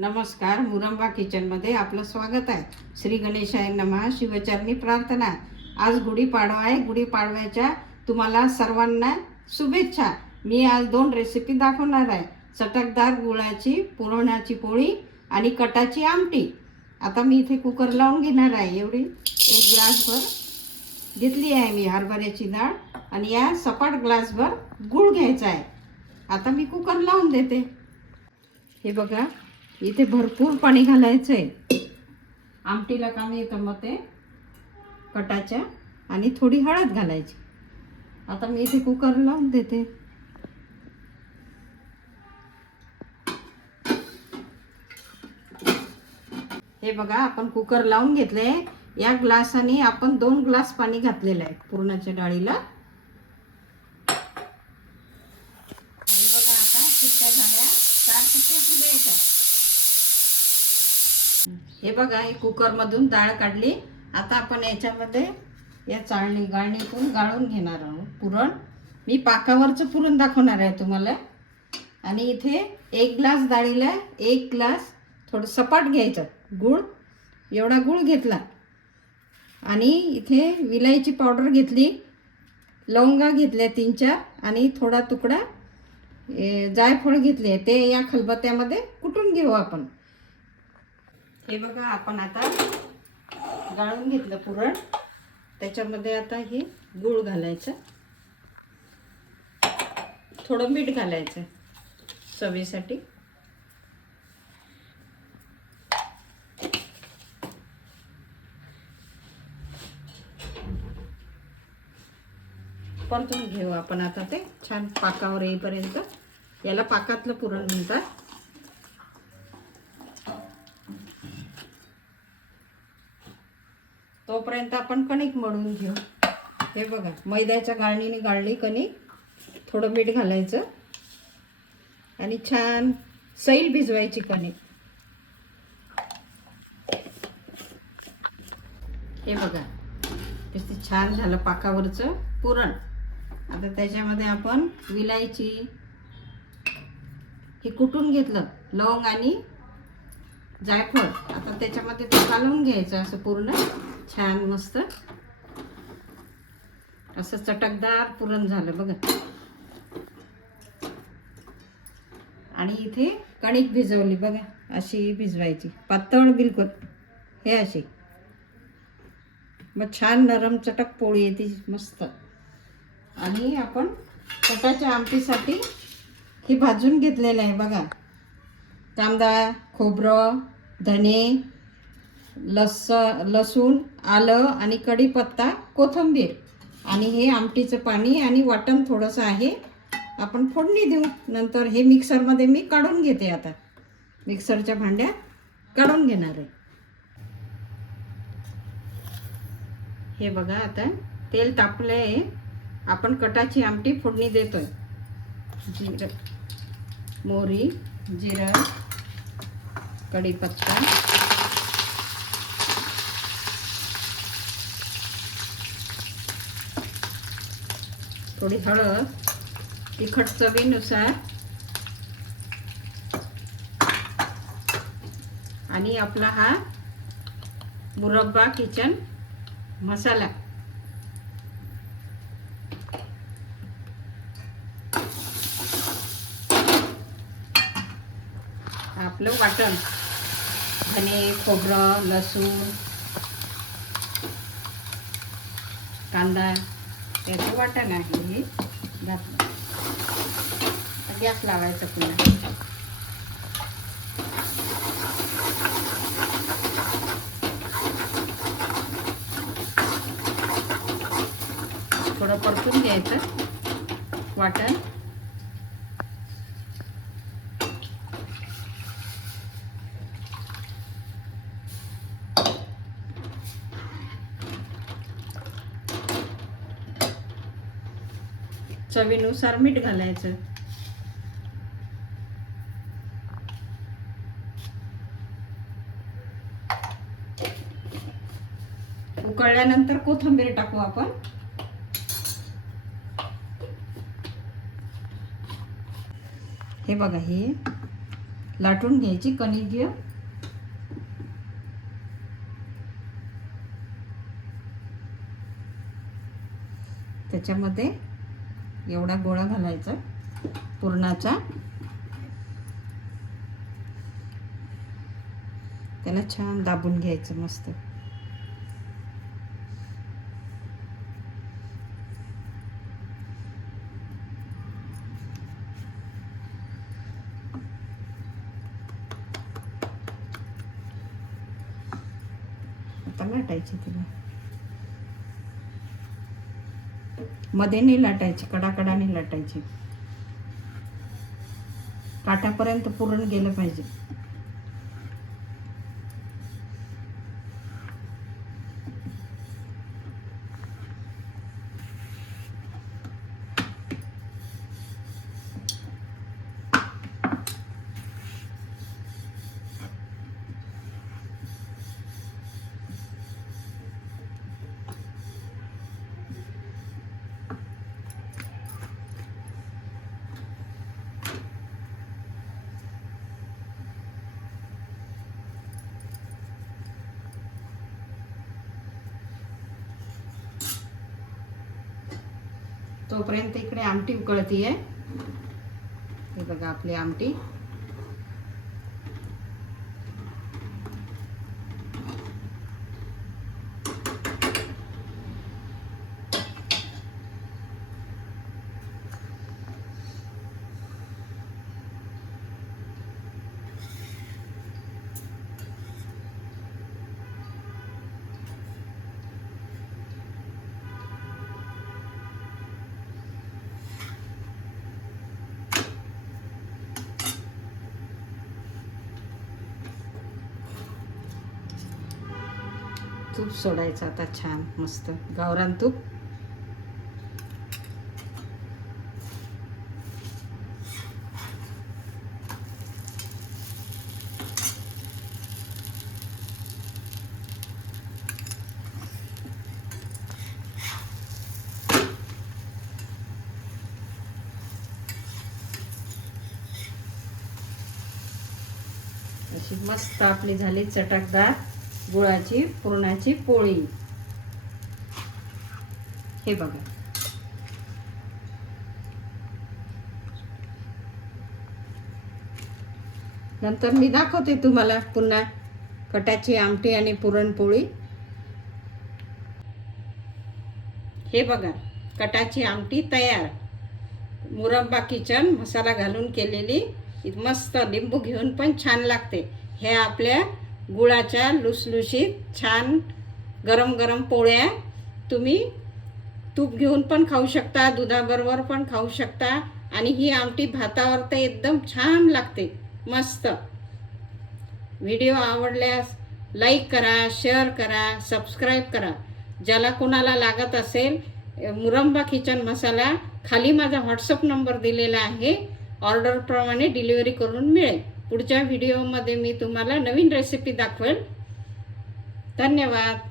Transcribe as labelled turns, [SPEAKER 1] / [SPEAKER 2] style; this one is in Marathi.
[SPEAKER 1] नमस्कार मुरंबा किचनमध्ये आपलं स्वागत आहे. श्री गणेशाय नमः शिवचरणी प्रार्थना. आज गुढीपाडवा आहे. गुढीपाडव्याच्या तुम्हाला सर्वांना शुभेच्छा. मी आज दोन रेसिपी दाखवणार आहे. चटकदार गुळाची पुरवण्याची पोळी आणि कटाची आमटी. आता मी इथे कुकर लावून घेणार आहे. एवढी एक ग्लासभर घेतली आहे मी हरभऱ्याची डाळ आणि या सपाट ग्लासभर गूळ घ्यायचा आहे. आता मी कुकर लावून देते. हे बघा इथे भरपूर पाणी घालायचं आहे आमटीला कामी येतं मग ते कटाच्या आणि थोडी हळद घालायची. आता मी इथे कुकर लावून देते. हे बघा आपण कुकर लावून घेतले या ग्लासाने आपण दोन ग्लास पाणी घातलेलं आहे. पुरणाच्या डाळीला हे बघा आता शिट्ट्या झाल्या चार शिट्ट्या होऊ द्यायच्या हे बघा हे कुकरमधून डाळ काढली. आता आपण याच्यामध्ये या चाळणी गाळणीतून गाळून घेणार आहोत पुरण. मी पाकावरचं पुरण दाखवणार आहे तुम्हाला. आणि इथे एक ग्लास डाळीला एक ग्लास थोडं सपाट घ्यायचं गूळ. एवढा गूळ घेतला. आणि इथे विलायची पावडर घेतली लवंगा घेतल्या तीन चार आणि थोडा तुकडा जायफळ घेतले ते या खलबत्त्यामध्ये कुटून घेऊ आपण. हे बघा आपण आता गाळून घेतलं पुरण. त्याच्यामध्ये आता हे गूळ घालायचं. थोडं मीठ घालायचं चवीसाठी. परतून घेऊ आपण आता ते छान पाकावर येईपर्यंत. याला पाकातलं पुरण म्हणतात. तोपर्यंत आपण कणिक मळून घेऊ. हे बघा मैद्याच्या गाळणीने गाळली कणिक. थोडं मीठ घालायचं. आणि छान सैल भिजवायची कणिक. हे बघा किती छान झालं पाकावरचं पुरण. आता त्याच्यामध्ये आपण विलायची हे कुटून घेतलं लवंग आणि जायफळ. आता त्याच्यामध्ये ते कालवून घ्यायचं असं पूर्ण. छान मस्त. असं चटकदार पुरण झालं बघा. आणि इथे कणिक भिजवली बघा अशी भिजवायची. पातळ बिलकुल हे अशी. मग छान नरम चटक पोळी येते मस्त. आणि आपण कटाच्या आमटीसाठी ही भाजून घेतलेलं आहे बघा. कांदा खोबरं धने लस लसूण आलं आणि कढीपत्ता कोथिंबीर. आणि हे आमटीचं पाणी आणि वाटण थोडंसं आहे. आपण फोडणी देऊ. नंतर हे मिक्सरमध्ये मी काढून घेते आता. मिक्सरच्या भांड्यात काढून घेणार आहे. हे बघा आता तेल तापलं आहे आपण कटाची आमटी फोडणी देतोय. जिरं मोहरी जिरं कढीपत्ता. थोडी हळद तिखट चवीनुसार. आणि आपला हा मुरब्बा किचन मसाला. आपलं वाटण. धने खोबरं लसूण कांदा त्याचं वाटण आहे. हे घातलं गॅस लावायचा पुन्हा. थोडं परतून घ्यायचं. वाटण. चवीनुसार मीठ घालायचं. उकळल्यानंतर कोथिंबीर टाकू आपण. हे बघा हे लाटून घ्यायची कणिक. घेऊ त्याच्यामध्ये एवढा गोळा घालायचा पुरणाचा. त्याला छान दाबून घ्यायचं मस्त. आता लाटायची तिला. मध्ये नाही लाटायची कडाकडाने लाटायची. काटापर्यंत पुरण गेलं पाहिजे. तोपर्यंत इकडे आमटी उकळती आहे हे बघा आपली आमटी. तूप सोडायचं आता छान मस्त. गावरान तूप. अशी मस्त आपली झाली चटकदार. गुळाची पुरणाची पोळी. हे बघा. नंतर मी दाखवते तुम्हाला पुन्हा कटाची आमटी आणि पुरणपोळी. हे बघा कटाची आमटी तयार. मुरंबा किचन मसाला घालून केलेली मस्त लिंबू घेऊन पण छान लागते. हे आपल्या गुळाच्या लुसलुशीत छान गरम गरम पोळ्या तुम्ही तूप घेऊन पण खाऊ शकता दुधाबरोबर पण खाऊ शकता आणि ही आमटी भातावर तर एकदम छान लागते मस्त. व्हिडिओ आवडल्यास लाईक करा शेअर करा सबस्क्राईब करा. ज्याला कोणाला लागत असेल मुरंबा किचन मसाला खाली माझा व्हॉट्सअप नंबर दिलेला आहे. ऑर्डरप्रमाणे डिलिव्हरी करून मिळेल. पुढच्या व्हिडिओमध्ये मी तुम्हाला नवीन रेसिपी दाखवेल. धन्यवाद.